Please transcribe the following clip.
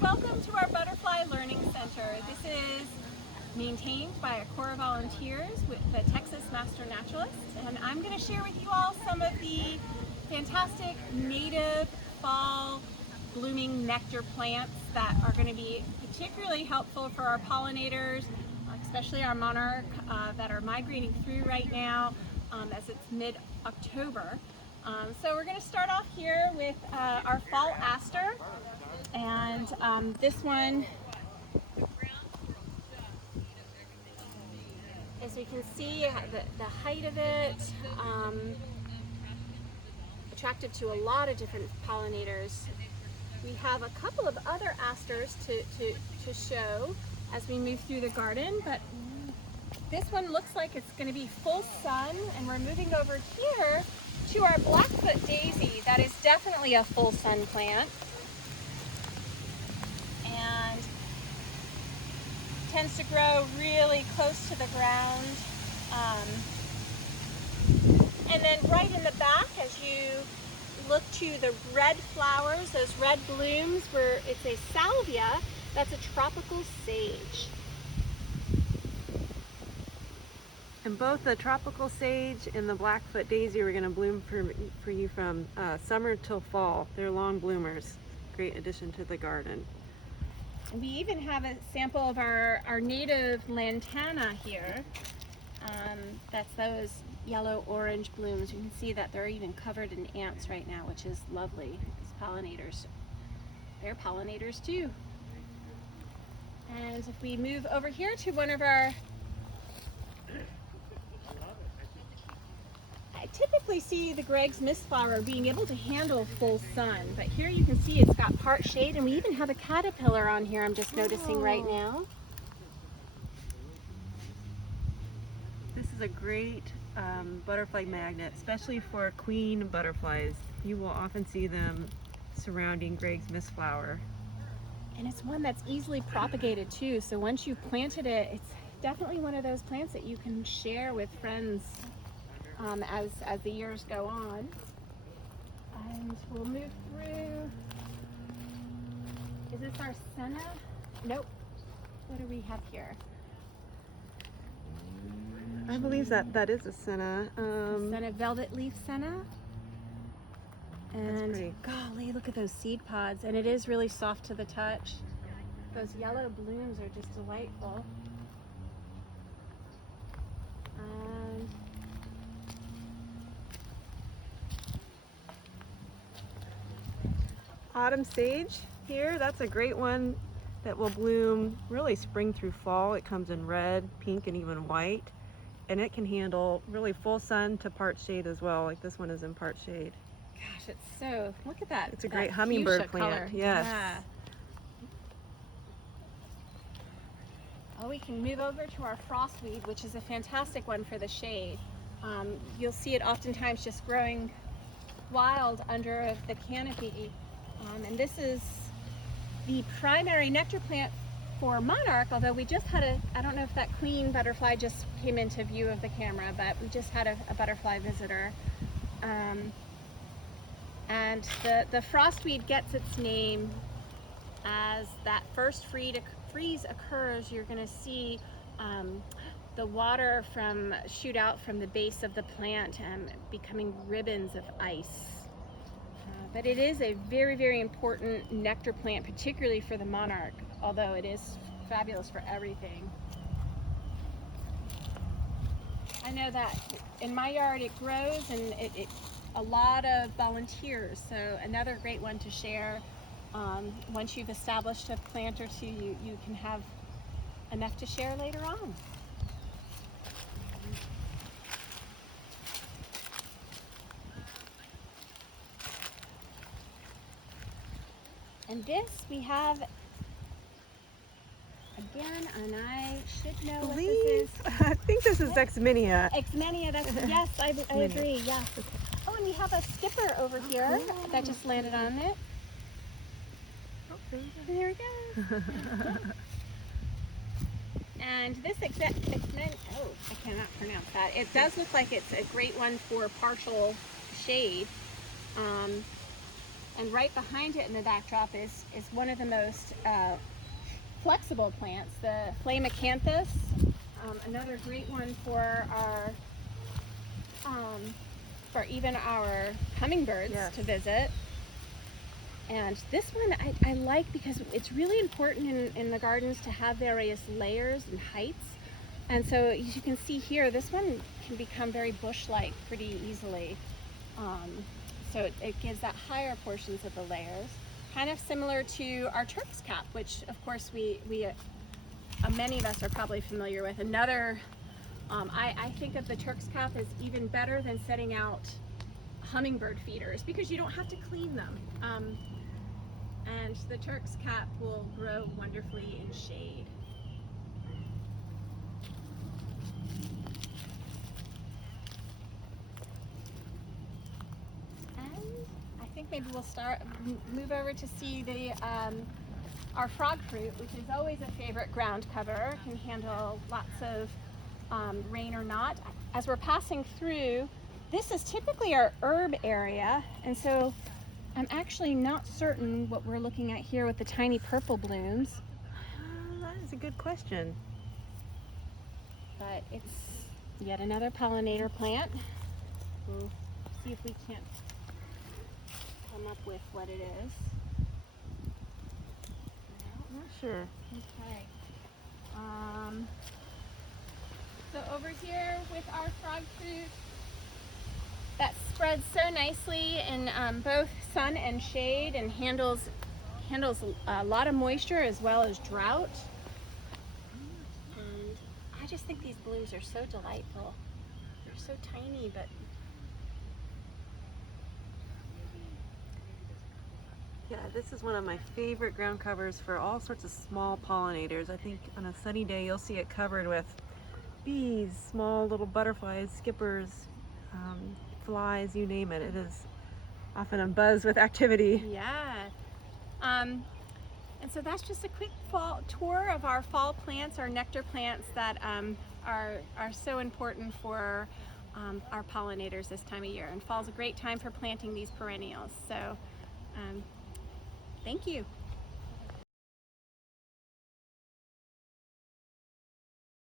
Welcome to our Butterfly Learning Center. This is maintained by a corps of volunteers with the Texas Master Naturalists, and I'm going to share with you all some of the fantastic native fall blooming nectar plants that are going to be particularly helpful for our pollinators, especially our monarch that are migrating through right now as it's mid-October. So we're going to start off here with our fall aster, and this one, as we can see, the height of it, attractive to a lot of different pollinators. We have a couple of other asters to show as we move through the garden, but this one looks like it's going to be full sun, and we're moving over here to our Blackfoot Daisy. That is definitely a full sun plant and tends to grow really close to the ground. And then right in the back, as you look to the red flowers, those red blooms, where it's a salvia, that's a tropical sage. And both the tropical sage and the Blackfoot Daisy are going to bloom for you from summer till fall. They're long bloomers. Great addition to the garden. And we even have a sample of our native lantana here. That's those yellow-orange blooms. You can see that they're even covered in ants right now, which is lovely. These pollinators, they're pollinators too. And if we move over here to one of our, I typically see the Gregg's Mistflower being able to handle full sun, but here you can see it's got part shade, and we even have a caterpillar on here I'm just noticing right now. This is a great butterfly magnet, especially for queen butterflies. You will often see them surrounding Gregg's Mistflower. And it's one that's easily propagated too, so once you've planted it, it's definitely one of those plants that you can share with friends as the years go on. And we'll move through. Is this our senna? Nope. What do we have here? I believe that is a senna. Senna, velvet leaf senna. And pretty. golly, look at those seed pods. And it is really soft to the touch. Those yellow blooms are just delightful. And Autumn sage here, that's a great one that will bloom really spring through fall. It comes in red, pink, and even white. And it can handle really full sun to part shade as well, like this one is in part shade. gosh, it's so, look at that. It's a great that hummingbird fuchsia plant, color. yes. Yeah. Oh, we can move over to our frostweed, which is a fantastic one for the shade. You'll see it oftentimes just growing wild under the canopy. And this is the primary nectar plant for monarch, although we just had I don't know if that queen butterfly just came into view of the camera, but we just had a butterfly visitor. And the frostweed gets its name as that first freeze occurs. You're going to see the water shoot out from the base of the plant and becoming ribbons of ice. But it is a very, very important nectar plant, particularly for the monarch, although it is fabulous for everything. I know that in my yard it grows, and it a lot of volunteers, so another great one to share. Once you've established a plant or two, you can have enough to share later on. And this we have again, and I should know what this is. I think this is Exminia. Exminia, yes, I agree, yes. Oh, and we have a skipper over here that just landed on it. There we go. And this I cannot pronounce that. It does look like it's a great one for partial shade. And right behind it in the backdrop is one of the most flexible plants, the Flameocampus. Another great one for even our hummingbirds to visit. And this one I like because it's really important in the gardens to have various layers and heights. And so as you can see here, this one can become very bush-like pretty easily. So it gives that higher portions of the layers. Kind of similar to our Turk's cap, which of course many of us are probably familiar with. Another, I think of the Turk's cap as even better than setting out hummingbird feeders because you don't have to clean them. And the Turk's cap will grow wonderfully in shade. And I think maybe we'll move over to see our Frogfruit, which is always a favorite ground cover, can handle lots of rain or not. As we're passing through, this is typically our herb area, and so I'm actually not certain what we're looking at here with the tiny purple blooms. That is a good question. But it's yet another pollinator plant. We'll see if we can't come up with what it is. I'm not sure. Okay. So over here with our Frogfruit, that spreads so nicely in both sun and shade and handles a lot of moisture as well as drought. And I just think these blooms are so delightful. They're so tiny, but Yeah, this is one of my favorite ground covers for all sorts of small pollinators. I think on a sunny day you'll see it covered with bees, small little butterflies, skippers, flies, you name it. It is often abuzz with activity. yeah. And so that's just a quick fall tour of our fall plants, our nectar plants that are so important for our pollinators this time of year. And fall's a great time for planting these perennials. So thank you.